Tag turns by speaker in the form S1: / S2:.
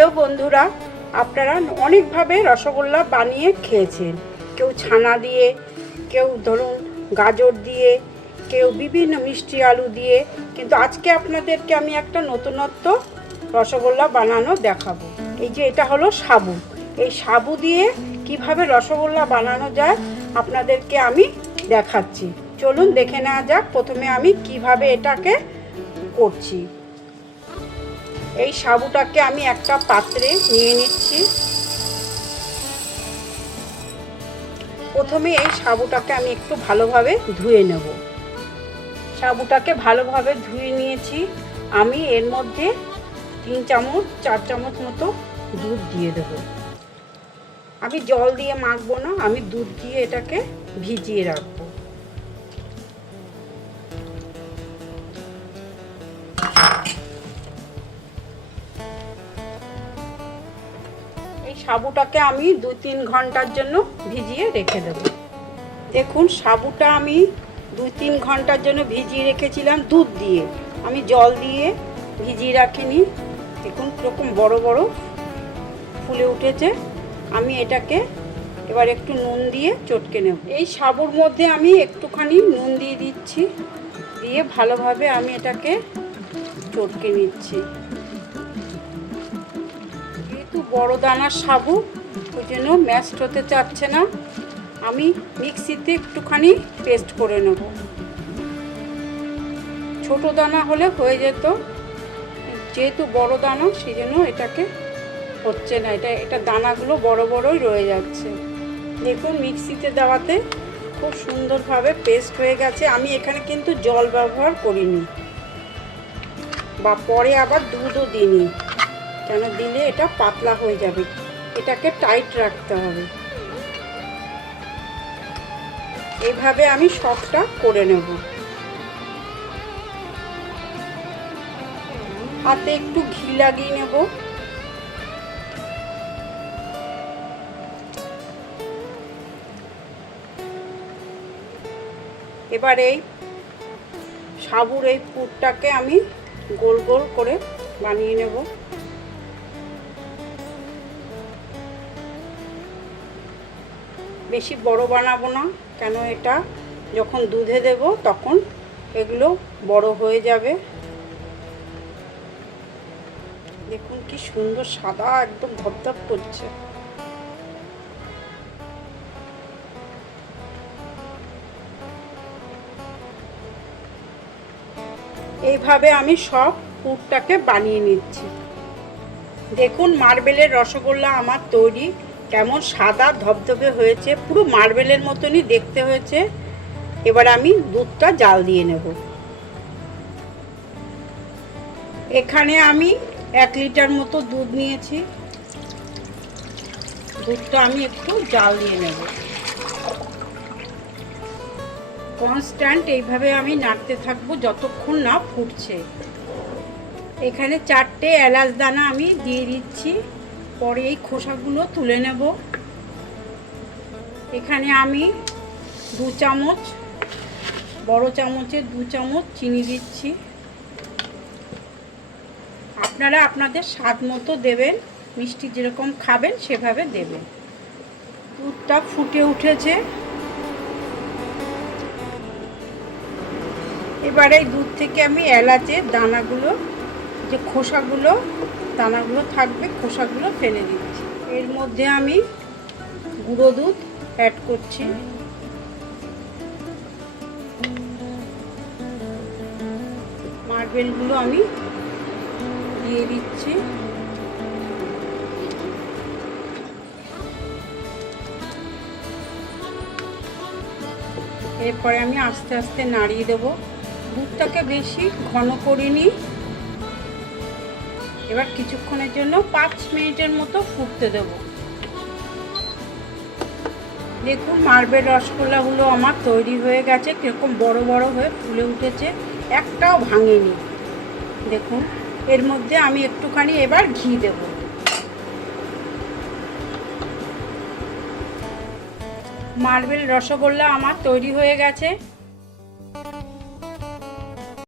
S1: Hello বন্ধুরা, আপনারা অনেকভাবে রসগোল্লা বানিয়ে খেয়েছেন। কেউ ছানা দিয়ে, কেউ ধরুন গাজর দিয়ে, কেউ বিভিন্ন মিষ্টি আলু দিয়ে। কিন্তু আজকে আপনাদেরকে আমি একটা নতুনত্ব রসগোল্লা বানানো দেখাবো। এই যে এটা হলো সাবু। এই সাবু দিয়ে কীভাবে রসগোল্লা বানানো যায় আপনাদেরকে আমি দেখাচ্ছি। চলুন দেখে নেওয়া যাক। প্রথমে আমি কীভাবে এটাকে করছি। এই সাবুটাকে আমি একটা পাত্রে নিয়ে নিচ্ছি। প্রথমে এই সাবুটাকে আমি একটু ভালোভাবে ধুয়ে নেব। সাবুটাকে ভালোভাবে ধুয়ে নিয়েছি। আমি এর মধ্যে তিন চামচ, চার চামচ মতো দুধ দিয়ে দেবো। আমি জল দিয়ে মাখবো না, আমি দুধ দিয়ে এটাকে ভিজিয়ে রাখব। সাবুটাকে আমি দু তিন ঘণ্টার জন্য ভিজিয়ে রেখে দেবো। দেখুন, সাবুটা আমি দুই তিন ঘণ্টার জন্য ভিজিয়ে রেখেছিলাম দুধ দিয়ে। আমি জল দিয়ে ভিজিয়ে রাখিনি। দেখুন, কীরকম বড় বড় ফুলে উঠেছে। আমি এটাকে এবার একটু নুন দিয়ে চটকে নেব। এই সাবুর মধ্যে আমি একটুখানি নুন দিয়ে দিচ্ছি। দিয়ে ভালোভাবে আমি এটাকে চটকে নিচ্ছি। বড় দানার সাবু, ওই জন্য ম্যাশড হতে চাচ্ছে না। আমি মিক্সিতে একটুখানি পেস্ট করে নেব। ছোট দানা হলে হয়ে যেত, যেহেতু বড় দানা, সেই জন্য এটাকে হচ্ছে না। এটা এটা দানাগুলো বড় বড়ই রয়ে যাচ্ছে। দেখুন, মিক্সিতে দেওয়াতে খুব সুন্দরভাবে পেস্ট হয়ে গেছে। আমি এখানে কিন্তু জল ব্যবহার করিনি। বা পরে আবার দুধও দিইনি। কেন দিলে এটা পাতলা হয়ে যাবে? এটাকে টাইট রাখতে হবে। এইভাবে আমি সবটা করে নেব। হাতে একটু ঘি লাগিয়ে নেব। এবার এই সাবুর এই পুরটাকে আমি গোল গোল করে বানিয়ে নেব। বেশি বড় বানাবো না, কেন এটা যখন দুধে দেব তখন এগুলো বড় হয়ে যাবে। দেখুন কি সুন্দর সাদা একদম ধপধপ করছে। এইভাবে আমি সব পুরটাকে বানিয়ে নিচ্ছি। দেখুন মার্বেলের রসগোল্লা আমার তৈরি। কেমন সাদা ধবধবে হয়েছে, পুরো মার্বেলের মতনই দেখতে হয়েছে। এবার আমি দুধটা জাল দিয়ে নেব। এখানে আমি এক লিটার মতো দুধ নিয়েছি। দুধটা আমি একটু জাল দিয়ে নেব। কনস্ট্যান্ট এইভাবে আমি নাড়তে থাকব যতক্ষণ না ফুটছে। এখানে চারটে এলাচ দানা আমি দিয়ে দিচ্ছি। পরে এই খোসাগুলো তুলে নেব। এখানে আমি দু চামচ, বড় চামচে দু চামচ চিনি দিচ্ছি। আপনারা আপনাদের স্বাদ মতো দেবেন, মিষ্টি যেরকম খাবেন সেভাবে দেবেন। দুধটা ফুটে উঠেছে। এবারে দুধ থেকে আমি এলাচের দানাগুলো, যে খোসাগুলো দানাগুলো থাকবে, খোসাগুলো ফেলে দিচ্ছি এর মধ্যে আমি গুঁড়ো দুধ অ্যাড করছি। মার্বেলগুলো আমি দিয়ে দিচ্ছি। এরপরে আমি আস্তে আস্তে নাড়িয়ে দেবো। দুধটাকে বেশি ঘন করিনি। এবার কিছুক্ষণের জন্য পাঁচ মিনিটের মতো ফুটতে দেব। দেখুন, মার্বেল রসগোল্লাগুলো আমার তৈরি হয়ে গেছে, কীরকম বড় বড় হয়ে ফুলে উঠেছে, একটাও ভাঙেনি। দেখুন, এর মধ্যে আমি একটুখানি এবার ঘি দেব। মার্বেল রসগোল্লা আমার তৈরি হয়ে গেছে।